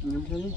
Yumuşayın.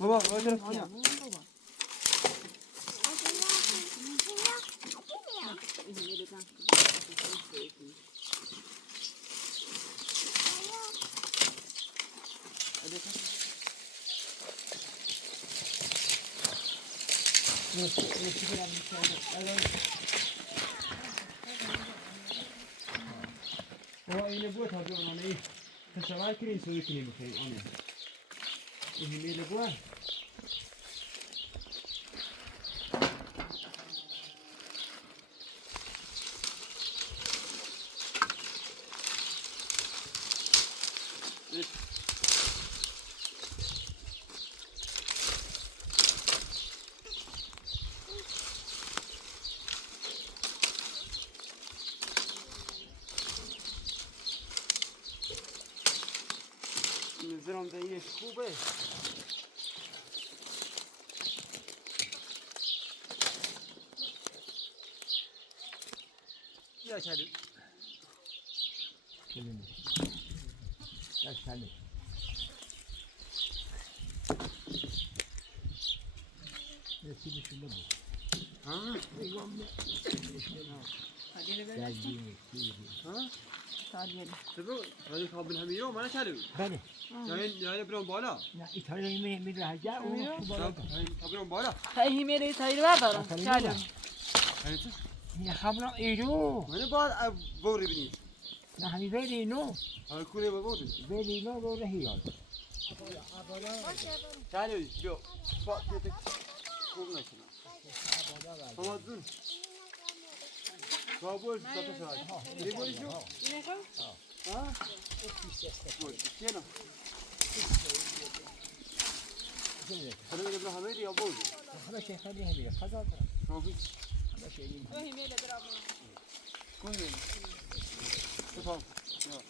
Baba, öyle ya. هو این بود تا بیان آنی تصور کنین سوی کنین بخیر آنه این میل بود نظرم دایش خوبه یا چلو کلمه یا چلو رسیدی شده بود ها ایوام نه ها تبو هذه خواب الهميرو ما نشالو بله يعني برون بالا نه ایتالیا می رجع اون بالا برون بالا هی میری تایی بردارم چالو نه خبرم ایرو من بعد بوري بني نه همی بری نو هاي كوني بوري بری نو رو رهیال تعالوا بيو فاتك كوب نشنا فمازون بابول تاتو ساعه ليبول شو ها كينا خلينا نجيب له هميري يا بول همه شيء خليه همه خزان شوفي همه شيء هی میری درام كل تفهم يا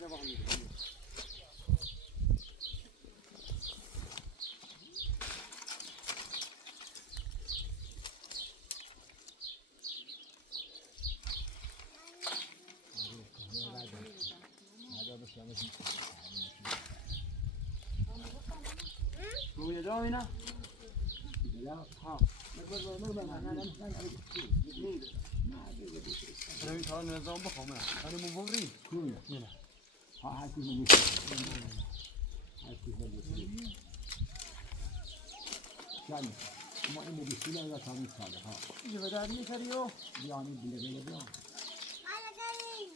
لا بعمل هو يداوينا ها أنا كان نظام بخوم أنا مبوري كل هنا ها هاكي من هاكي من يعني ما إنه بيسيله إذا كان يساله ها إذا بدأ نشريه يعني بيله بيله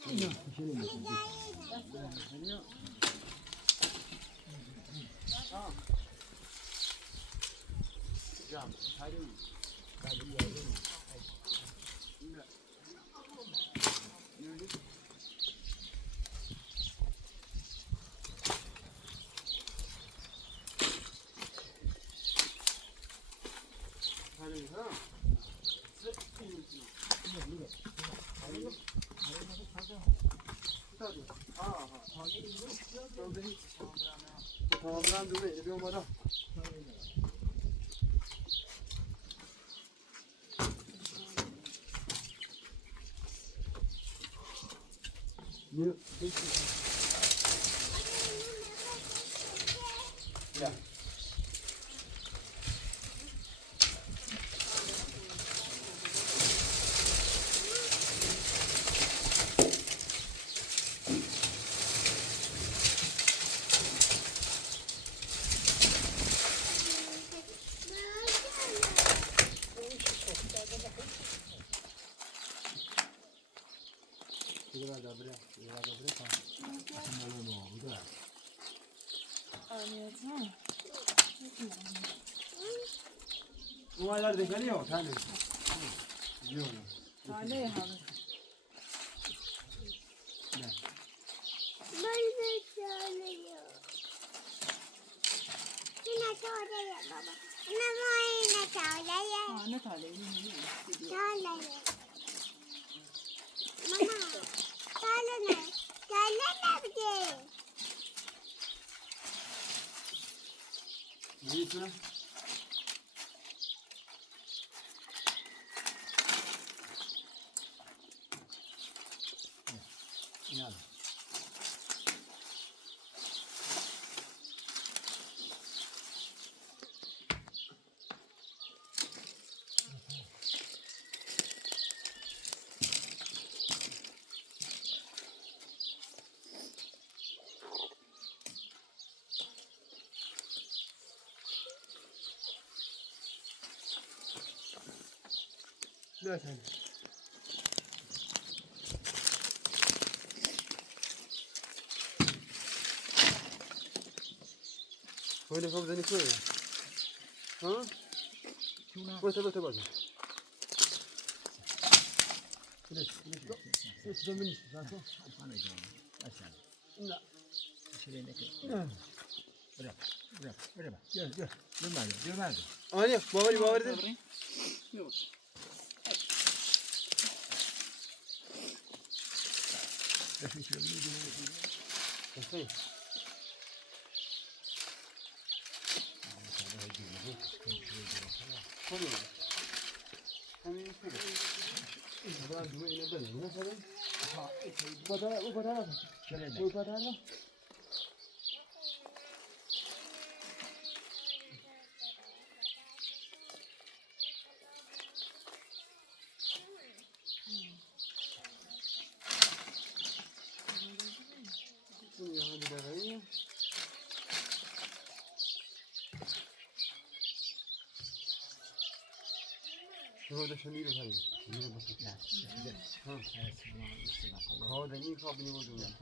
إنه شيء مثل جام هايو Yeah. Olaylar da geliyor tane. Yiyorum. تاله هم نه تاله Ne yiyorsun? يلا بیا تنی وين خوب زنی کوی ها بوته بازه سه زمینی زاتو خانه جان مثلا نه شیرین نکن بیا آنیا باوری ده Yok. بخیر خودی همین خوبه برای دوی اینو داریم نه سر او بدار شیرین او بدار این یه همین داریم هذا شنير هذا شنير بس هذا ني كابني ودو این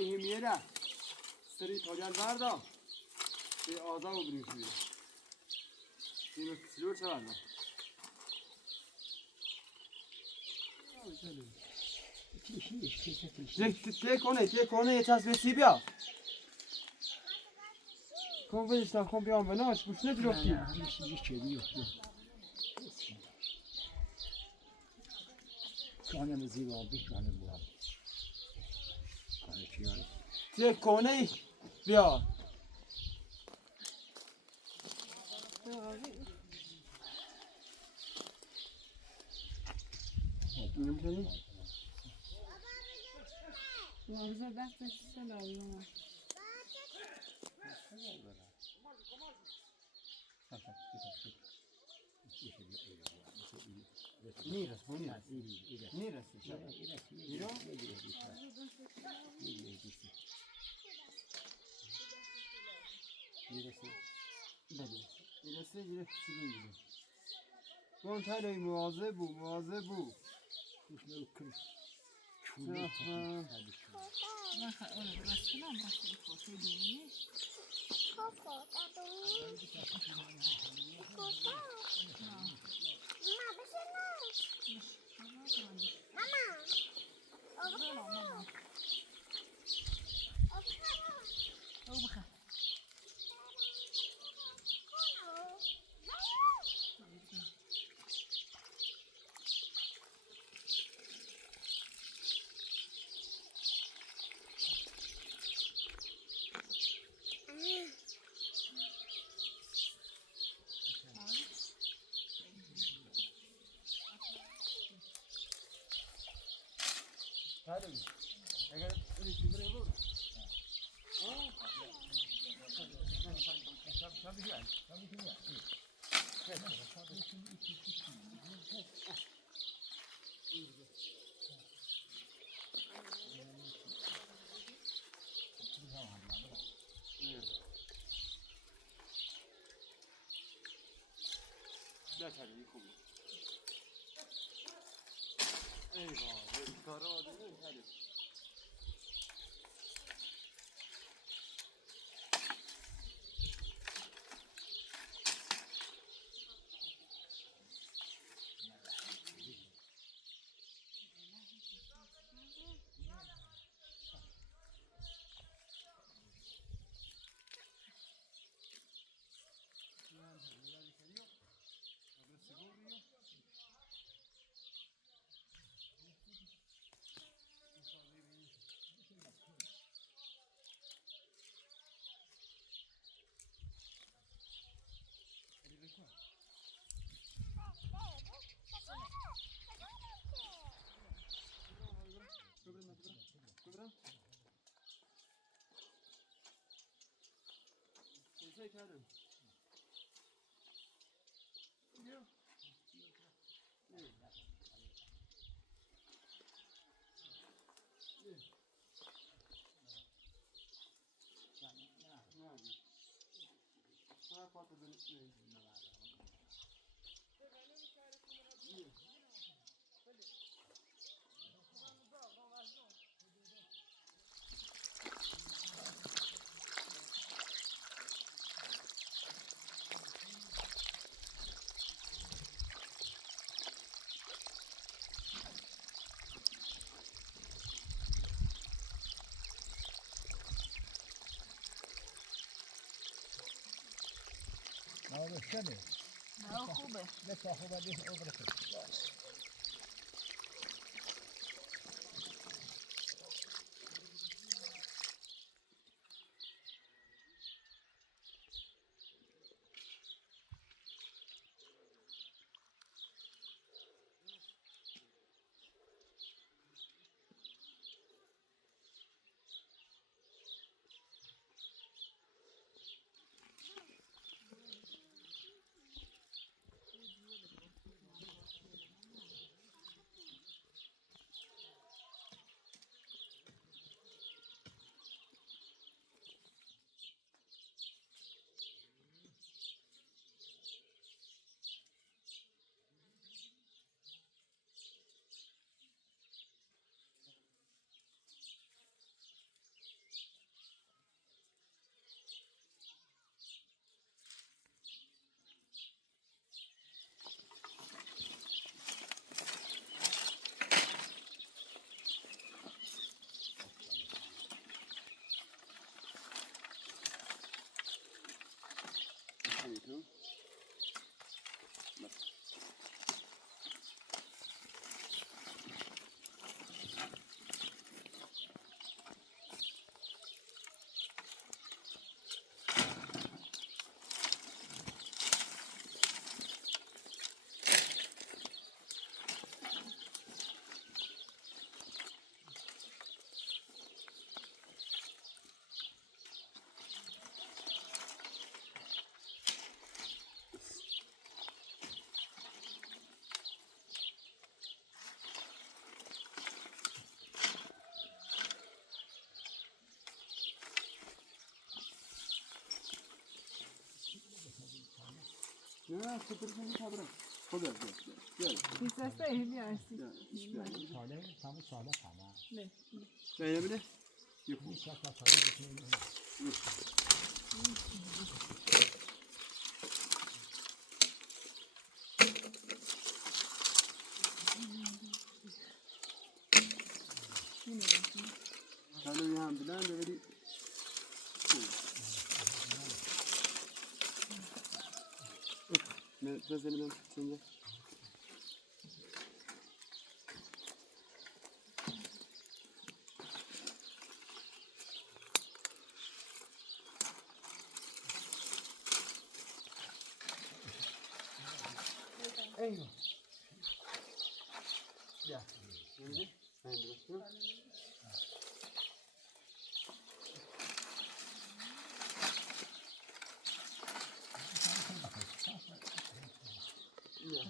همیه سری تاجر بردم به آزا و بریشوی اینو کسلور چه بردم ته کنه یه تصویر سی بیا کن بزشتم کن بیام بناش گوش ندرفتی کانم زیر آبی کانم مراد کانه کیان ته کنه بیا نمیتونی؟ Muhafaza ders selam. نیرس نیرس ایرو بله میرسه یه چیزی میگه اون تایی مواظب بو اگر چیزی بود نه تری خوبه ای وای کارا آدمی تری سه کردم. بیا. نه پات بزنید. هذا الشمل نه خوبه. لسه خوبه دي أبرك نه سپرشون می‌خوام. خدا بیاد. بیشتر این میارسی. ساله تمام ساله تمام نه. نه بده. این شاخه ساله بکنیم حالا یه هم بلند ببری. نه بزنیم سنجا. ايوه Ya. Şimdi sen biliyorsun.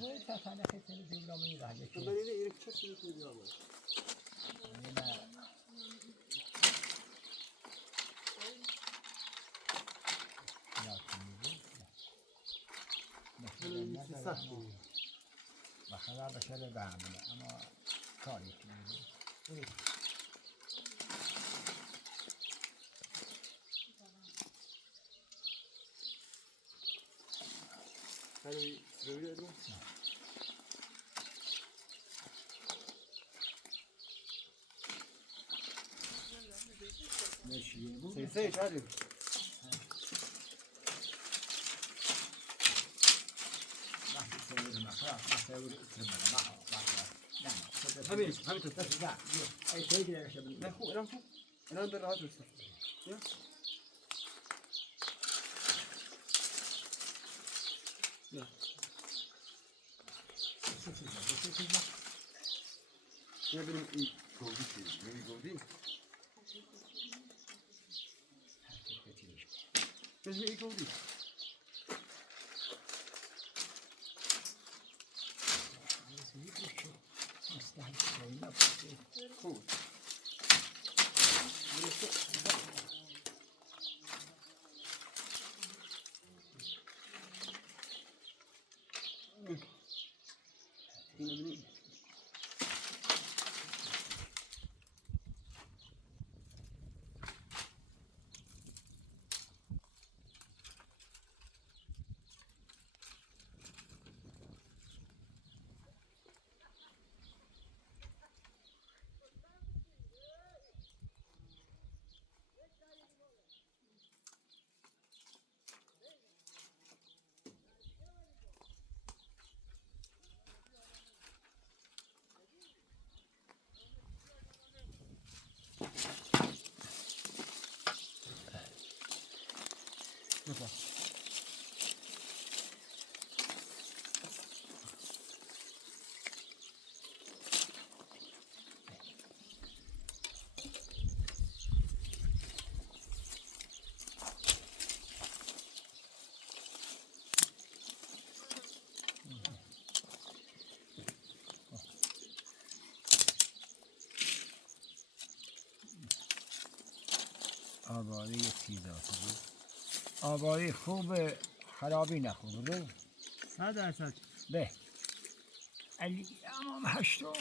وين تفعل حتى البرنامج راجع Ben yine ilikçe suyu söylüyorum. بخدا بشر بعمله اما کاری کنید Hani böyle mi? ماشي Seyse hadi. حبيبي حبيبي لا اي شيء كذا يا شباب لا اخو انا انا اقدر راس بس يا لا يا بني اي جودي بس اي جودي آبادی چیزا خوبه آبادی خوبه خرابی نخوبه 100%. به علی امام هشتم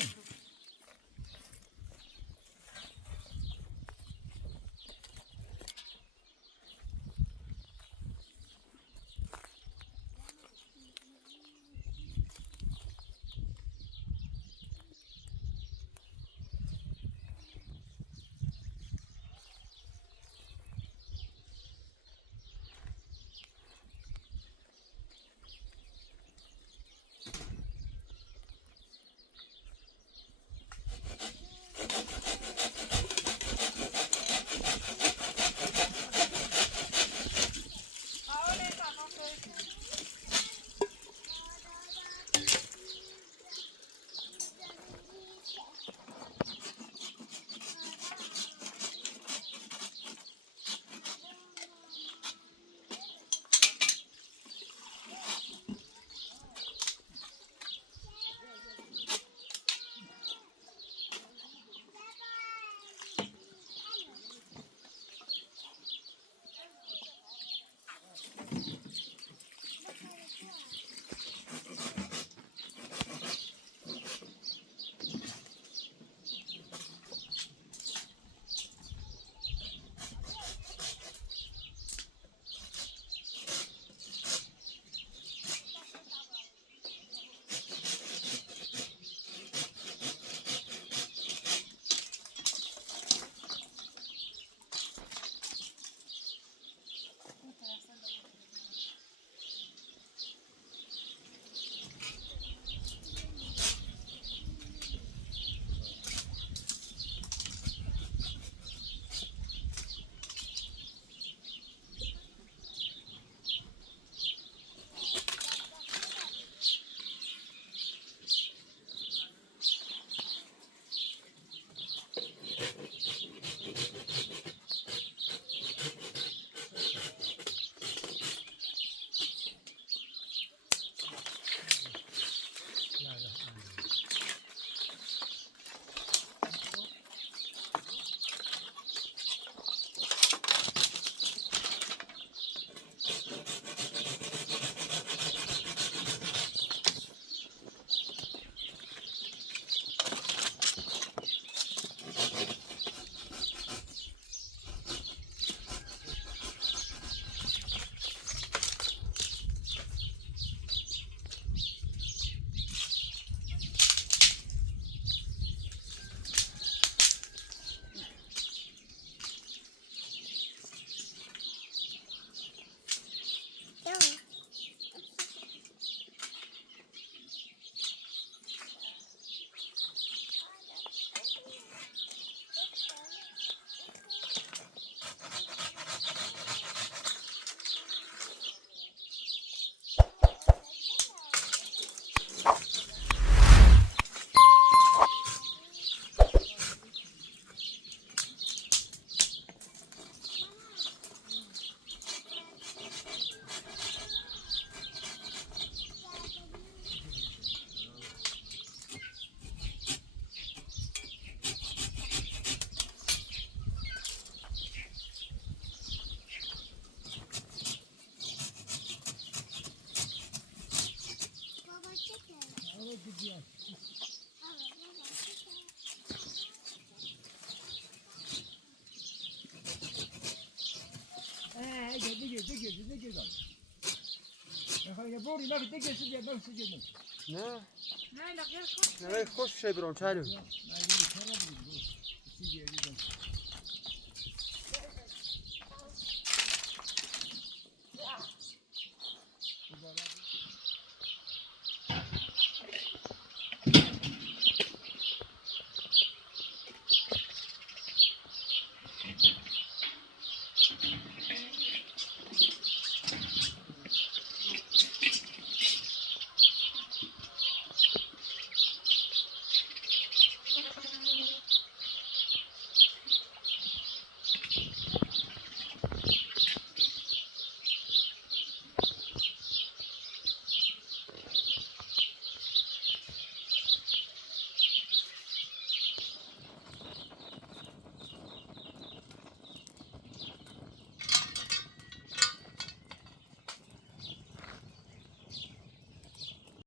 نه نه لا غير خوش نه خوش شي برون تعالوا چی